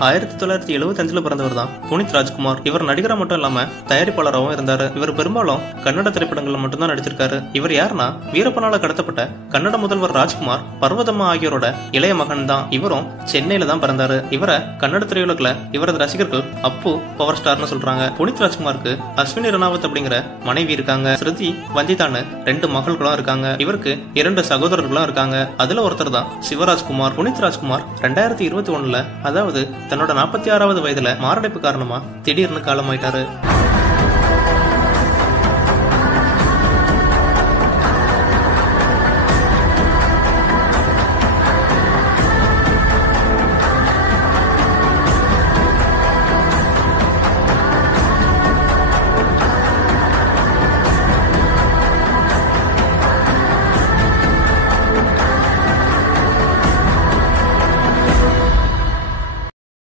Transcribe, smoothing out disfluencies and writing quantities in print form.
1975 பிறந்தவர் தான் புனித் ராஜ்குமார். இவர் நடிகரா மட்டும் இல்லாம தயாரிப்பாளராகவும் இருந்தாரு. இவர் பெரும்பாலும் கன்னட திரைப்படங்கள்ல மட்டும்தான் நடிச்சிருக்காரு. இவர் யாருன்னா, வீரப்பனால கடத்தப்பட்ட கன்னட முதல்வர் ராஜ்குமார், பர்வதம்மா ஆகியோரோட இளைய மகன் தான். இவரும் சென்னையில தான் பிறந்தாரு. இவரை கன்னட திரையுலகில இவரது ரசிகர்கள் அப்பு பவர் ஸ்டார்னு சொல்றாங்க. புனித் ராஜ்குமாருக்கு அஸ்வினி ரணாவத் அப்படிங்கிற மனைவி இருக்காங்க. ஸ்ருதி வந்திதான்னு 2 மகள்களும் இருக்காங்க. இவருக்கு 2 சகோதரர்களும் இருக்காங்க. அதுல ஒருத்தர் தான் சிவராஜ்குமார். புனித் ராஜ்குமார் 2021 அதாவது தன்னோட 46வது வயதுல மாரடைப்பு காரணமா திடீர்னு காலமாயிட்டாரு.